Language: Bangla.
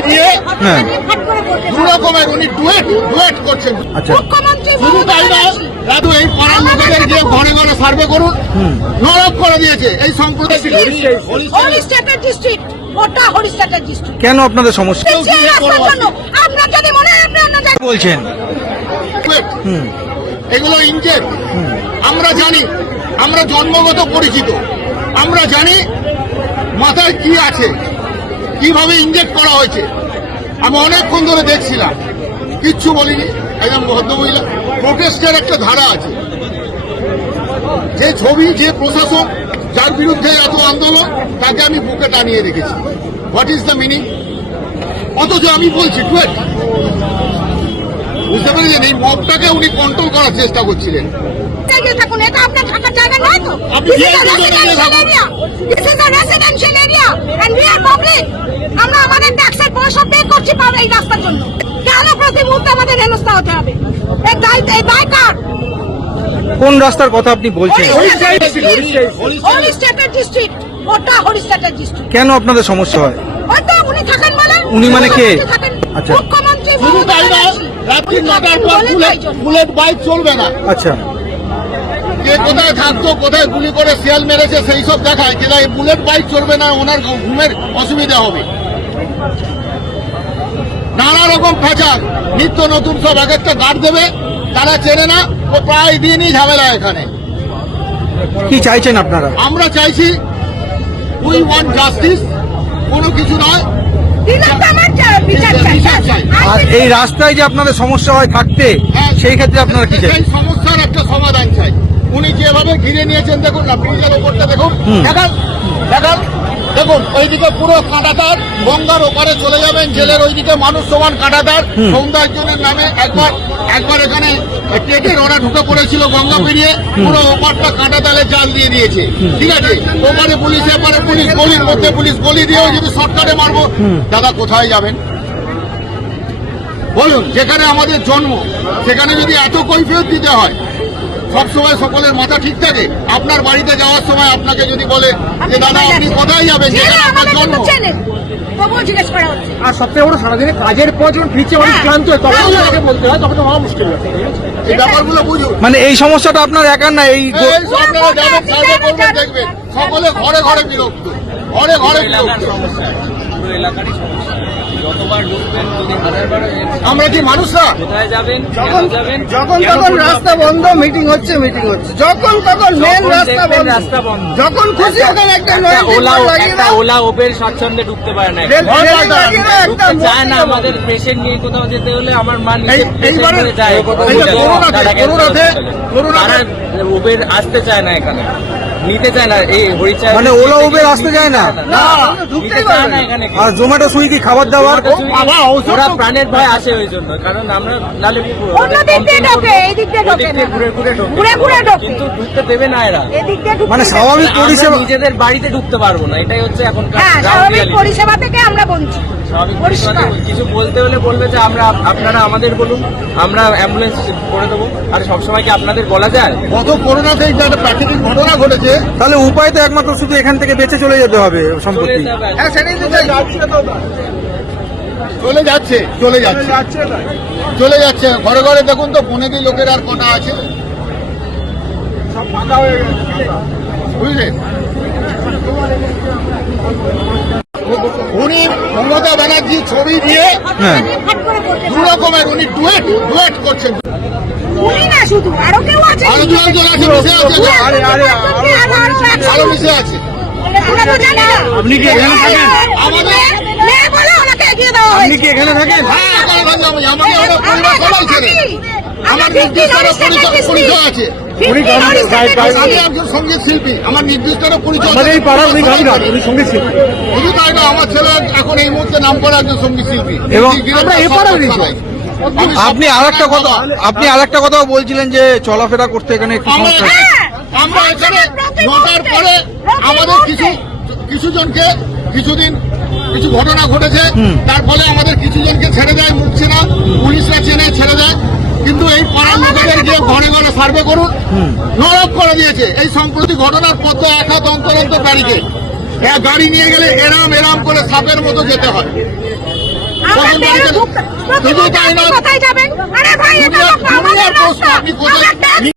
দিয়ে হ্যাঁ। দু রকমের উনি ডুয়েট ডুয়েট করছেন। আচ্ছা। মুখ্যমন্ত্রী শুধু তাই না দাদু এই পাড়ার লোকেদের গিয়ে ঘরে ঘরে সার্ভে করুন। নরক করে দিয়েছে এই সম্প্রদায় কেন আপনাদের সমস্যা? বলছেন? হুম। এগুলো ইঞ্জেক্ট আমরা জানি আমরা জন্মগত পরিচিত। আমরা জানি মাথায় কি আছে। কীভাবে ইঞ্জেক্ট করা হয়েছে? আমি অনেকক্ষণ ধরে দেখছিলাম। কিচ্ছু বলিনি। একদম ভদ্রমহিলা প্রোটেস্টের একটা ধারা আছে। যে ছবি, যে প্রশাসন যার বিরুদ্ধে এত আন্দোলন, তাকে আমি বুকে টানিয়ে রেখেছি। হোয়াট ইজ দ্য মিনিং অথচ আমি বলছি টুয়েট বুঝতে পেরেছেন? এই মবটাকে উনি কন্ট্রোল করার চেষ্টা করছিলেন। এটা আপনার This is a residential area. This is a residential area. And we are public. আমরা আমাদের ট্যাক্সের পয়সা পে করছি এই রাস্তার জন্য। কেন প্রতি মুহূর্তে আমাদের হেনস্থা হতে হবে? এই দায় এই দায় কার? কোন রাস্তার কথা আপনি বলছেন? ওটা হরিস্টেটের ডিস্ট্রিক্ট কেন আপনাদের সমস্যা হয়? উনি থাকেন বলে। উনি মানে কে? আচ্ছা। মুখ্যমন্ত্রী। রাত্রি নটার পর। বুলেট বাইক চলবে না। আচ্ছা। কে কোথায় থাকতো কোথায় গুলি করে শিয়াল মেরেছে সেই সব দেখায়। কিন্তু এই বুলেট বাইক চলবে না ওনার ঘুমের অসুবিধা হবে? নানা রকম ফ্যাচার নিত্য নতুন সব এক একটা গার্ড দেবে তারা চেনে না ও প্রায় দিনই ঝামেলা এখানে। কি চাইছেন আপনারা? আমরা চাইছি উই ওয়ান্ট জাস্টিস কোনো কিছু নয়। আর এই রাস্তায় যে আপনাদের সমস্যা হয় থাকতে হ্যাঁ, সেই ক্ষেত্রে আপনারা কি চাই সমস্যার একটা সমাধান চাই। উনি যেভাবে ঘিরে নিয়েছেন দেখুন না ব্রিজের ওপরটা দেখুন। দেখান দেখান দেখুন ওইদিকে পুরো কাঁটাতার গঙ্গার ওপারে চলে যাবেন জেলের ওইদিকে মানুষ সমান কাঁটাতার। হুম। সৌন্দর্যনের নামে একবার একবার এখানে টেকের ওরা ঢুকে পড়েছিল গঙ্গা পেরিয়ে পুরো ওপারটা কাঁটাতালে জাল দিয়ে দিয়েছে। ঠিক আছে? ওপারে পুলিশ এপারে পুলিশ গলির মধ্যে পুলিশ গলি দিয়েও যদি শর্টকাটে মারবো দাদা কোথায় যাবেন? বলুন যেখানে আমাদের জন্ম সেখানে যদি এত কৈফিয়ত দিতে হয় সবসময় সকলের মাথা ঠিক থাকে। আপনার বাড়িতে যাওয়ার সময় আপনাকে যদি বলে যে দাদা আপনি কোথায় যাবেন? আপনার আর সবথেকে বড় সারাদিনে কাজের পর যখন ফিরছে অনেক হ্যাঁ। ক্লান্ত হয় তখন হ্যাঁ। তাকে বলতে হয় তখন তো হওয়া মুশকিল এই ব্যাপারগুলো বুঝুন। মানে এই সমস্যাটা আপনার একার না এই সকলে ঘরে ঘরে বিরক্ত। ঘরে ঘরে বিরক্ত। পুরো এলাকারই সমস্যা। যতবার ঢুকবেন যদি হাজার আমরা কি মানুষরা? কোথায় যাবেন যখন যাবেন যখন তখন রাস্তা বন্ধ মিটিং হচ্ছে মিটিং হচ্ছে। যখন তখন মেন রাস্তা বন্ধ। রাস্তা বন্ধ। যখন খুশি ওখানে একটা ওলা একটা ওলা ওবের স্বাচ্ছন্দ্যে ঢুকতে পারে না। ঢুকতে চায় না আমাদের পেশেন্ট নিয়ে কোথাও যেতে হলে আমার মা নিজে পেশেন্ট যায়। করোনাতে, আসতে চায় না এখানে। নিতে চায় না এই হরিচাঁদ মানে ওলা উবের আসতে চায় না? না, ঢুকতে চায় না এখানে আর জোম্যাটো সুইগি খাবার দাবার? বাবা, ওরা প্রাণের ভয় আসে ওই জন্য কারণ আমরা নালে অন্য দিক দিয়ে ঢোকে এই দিক দিয়ে ঢোকে না। ঘুরে ঘুরে ঢোকে। ঘুরে ঘুরে ঢোকে। কিন্তু ঢুকতে দেবে না এরা। এদিক দিয়ে ঢুকতে মানে স্বাভাবিক পরিষেবা নিজেদের বাড়িতে ঢুকতে পারব না এটাই হচ্ছে এখন হ্যাঁ স্বাভাবিক পরিষেবা থেকে আমরা বঞ্চিত। পরিষ্কার। কিছু বলতে হলে বলবে যে আমরা আপনারা আমাদের বলুন আমরা অ্যাম্বুলেন্স করে দেবো। আর সবসময় কি আপনাদের বলা যায়? গত করোনাতে যে একটা প্রাকৃতিক ঘটনা ঘটেছে তাহলে উপায় তো একমাত্র শুধু এখান থেকে বেঁচে চলে যেতে হবে সম্পত্তি। হ্যাঁ সেটাই তো চাই। চলে যাচ্ছে চলে যাচ্ছে। চলে যাচ্ছে ঘরে ঘরে দেখুন তো পনেরো লোকের আর কটা আছে? বুঝলেন? মমতা ছবি দিয়ে হ্যাঁ। দু রকমের উনি ডুয়েট ডুয়েট করছেন। উনি আরও কেউ আছে? আরও দু একজন আছে মিশে আছে আরে আরে আরও মিশে আছে। আপনি কি এখানে থাকেন? আপনি কি এখানে থাকেন? হ্যাঁ আমাকে আমার পরিবার সবাই ছেড়ে। আমার নির্দিষ্ট পরিচয় পরিচয় আছে। উনি গান আমি একজন সংগীত শিল্পী। আমার নির্দিষ্ট একটা পরিচয় আমাদের এই পাড়ার উনি গান গান উনি সংগীত শিল্পী। শুধু তাই না আমার ছেলে এখন এই মুহূর্তে নাম করা একজন সংগীত শিল্পী। এবং আমরা। আপনি আর একটা কথা আপনি আর একটা কথাও বলছিলেন যে চলাফেরা করতে এখানে একটু আমরা সমস্যা। আমরা এখানে নটার পরে আমাদের কিছু কিছু জনকে কিছুদিন কিছু ঘটনা ঘটেছে। তার ফলে আমাদের কিছু জনকে ছেড়ে দেয় মুখ চেনা পুলিশরা চেনে ছেড়ে দেয় কিন্তু এই পাড়ার লোকেদের গিয়ে ঘরে ঘরে সার্ভে করুন নরক করে দিয়েছে। এই সম্প্রতি ঘটনার পর তো এক হাত অন্তর অন্তর গাড়িকে গাড়ি নিয়ে গেলে এরাম এরাম করে সাপের মতো যেতে হয়। শুধু তাই নয় প্রশ্ন, আপনি কোথায়-